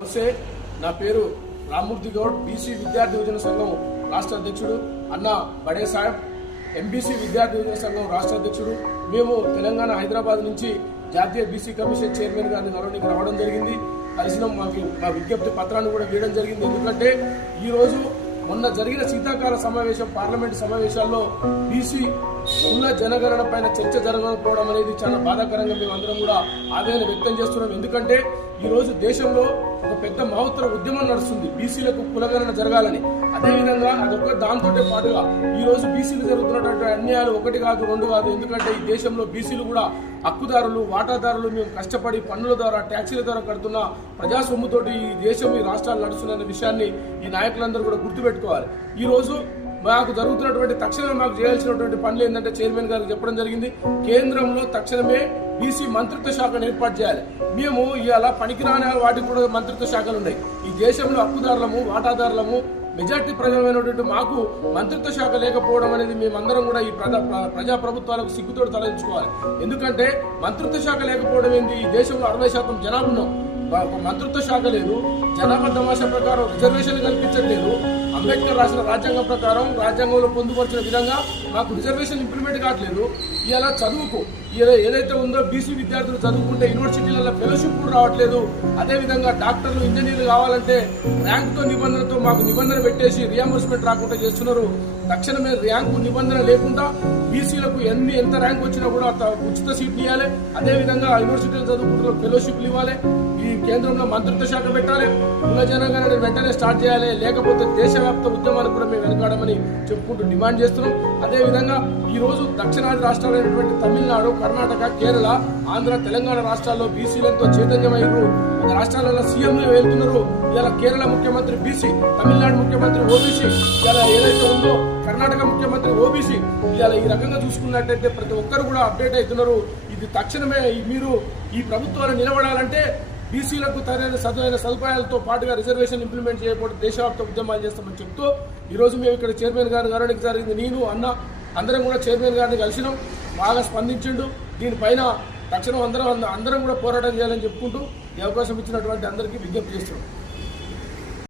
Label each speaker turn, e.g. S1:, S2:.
S1: నమస్తే నా పేరు రామ్మూర్తి గౌడ్ బీసీ విద్యార్థి యువజన సంఘం రాష్ట్ర అధ్యక్షుడు అన్న బడే సాహెబ్. ఎంబీసీ విద్యార్థి యువజన సంఘం రాష్ట్ర అధ్యక్షుడు. మేము తెలంగాణ హైదరాబాద్ నుంచి జాతీయ బీసీ కమిషన్ చైర్మన్ గారిని గౌరవనికి రావడం జరిగింది. కలిసిన మాకు మా విజ్ఞప్తి పత్రాన్ని కూడా వేయడం జరిగింది. ఎందుకంటే ఈరోజు మొన్న జరిగిన శీతాకాల సమావేశం పార్లమెంట్ సమావేశాల్లో బీసీ ఉన్న జనగణన పైన చర్చ జరగకపోవడం అనేది చాలా బాధాకరంగా మేము అందరం కూడా ఆవేదన వ్యక్తం చేస్తున్నాం. ఎందుకంటే ఈరోజు దేశంలో ఒక పెద్ద మహోత్తర ఉద్యమం నడుస్తుంది. బీసీలకు కులగణన జరగాలని. అదేవిధంగా అదొక దాంతో పాటుగా ఈ రోజు బీసీలు జరుగుతున్నటువంటి అన్యాయాలు ఒకటి కాదు రెండు కాదు. ఎందుకంటే ఈ దేశంలో బీసీలు కూడా హక్కుదారులు వాటాదారులు. మేము కష్టపడి పన్నుల ద్వారా ట్యాక్సీల ద్వారా కడుతున్న ప్రజా సొమ్ముతోటి ఈ దేశం ఈ రాష్ట్రాలు నడుస్తున్న విషయాన్ని ఈ నాయకులందరూ కూడా గుర్తుపెట్టుకోవాలి. ఈరోజు మాకు జరుగుతున్నటువంటి తక్షణమే మాకు చేయాల్సినటువంటి పనులు ఏంటంటే చైర్మన్ గారికి చెప్పడం జరిగింది. కేంద్రంలో తక్షణమే బీసీ మంత్రిత్వ శాఖను ఏర్పాటు చేయాలి. మేము ఇలా పనికిరాని వాటికి కూడా మంత్రిత్వ శాఖలు ఉన్నాయి. ఈ దేశంలో హక్కుదారులము వాటాదారులము మెజార్టీ ప్రజలమైనటువంటి మాకు మంత్రిత్వ శాఖ లేకపోవడం అనేది మేమందరం కూడా ఈ ప్రజా ప్రజాప్రభుత్వాలకు ప్రజా ప్రభుత్వాలకు తలదించుకోవాలి. ఎందుకంటే మంత్రిత్వ శాఖ లేకపోవడం ఏంది? ఈ దేశంలో అరవై శాతం జనాభా ఉన్నాం. మంత్రిత్వ శాఖ లేదు జనాభా తమాషా ప్రకారం రిజర్వేషన్ కల్పించట్లేదు. అంబేద్కర్ రాసిన రాజ్యాంగం ప్రకారం రాజ్యాంగంలో పొందుపరిచిన విధంగా మాకు రిజర్వేషన్ ఇంప్లిమెంట్ కావట్లేదు. ఇలా చదువుకు. ఇలా ఏదైతే ఉందో బీసీ విద్యార్థులు చదువుకుంటే యూనివర్సిటీలలో ఫెలోషిప్ కూడా రావట్లేదు. అదేవిధంగా డాక్టర్లు ఇంజనీర్లు కావాలంటే ర్యాంకుతో నిబంధనతో మాకు నిబంధన పెట్టేసి రియంబర్స్మెంట్ రాకుండా చేస్తున్నారు. తక్షణమే ర్యాంకు నిబంధన లేకుండా బీసీలకు ఎన్ని ఎంత ర్యాంక్ వచ్చినా కూడా ఉచిత సీట్లు ఇవ్వాలి. అదేవిధంగా యూనివర్సిటీలు చదువుకుంటున్న ఫెలోషిప్లు ఇవ్వాలి. ఈ కేంద్రంలో మంత్రిత్వ శాఖ పెట్టాలి కుల వెంటనే స్టార్ట్ చేయాలి లేకపోతే దేశవ్యాప్త ఉద్యమాలు కూడా మేము వెనకాడమని చెప్పుకుంటూ డిమాండ్ చేస్తున్నాం. అదేవిధంగా ఈ రోజు దక్షిణాది రాష్ట్రాలైనటువంటి తమిళనాడు కర్ణాటక కేరళ ఆంధ్ర తెలంగాణ రాష్ట్రాల్లో బీసీలతో చైతన్యమయ్యారు ఒక రాష్ట్రాలలో సీఎంలు వెళ్తున్నారు. ఇలా కేరళ ముఖ్యమంత్రి బీసీ తమిళనాడు ముఖ్యమంత్రి ఓబీసీ ఇలా ఏదైతే ఉందో కర్ణాటక ముఖ్యమంత్రి ఓబీసీ ఇలా ఈ రకంగా చూసుకున్నట్టయితే ప్రతి ఒక్కరు కూడా అప్డేట్ అవుతున్నారు. ఇది తక్షణమే మీరు ఈ ప్రభుత్వాలు నిలబడాలంటే బీసీలకు తగిన సదువైన సదుపాయాలతో పాటుగా రిజర్వేషన్ ఇంప్లిమెంట్ చేయకపోతే దేశవ్యాప్త ఉద్యమాలు చేస్తామని చెప్తూ ఈరోజు మేము ఇక్కడ చైర్మన్ గారిని కలవడానికి జరిగింది నేను అన్న అందరం కూడా చైర్మన్ గారిని కలిసినాం. బాగా స్పందించిండు. దీనిపైన తక్షణం అందరం అందరం కూడా పోరాటం చేయాలని చెప్పుకుంటూ ఈ అవకాశం ఇచ్చినటువంటి అందరికీ విజ్ఞప్తి చేస్తున్నాం.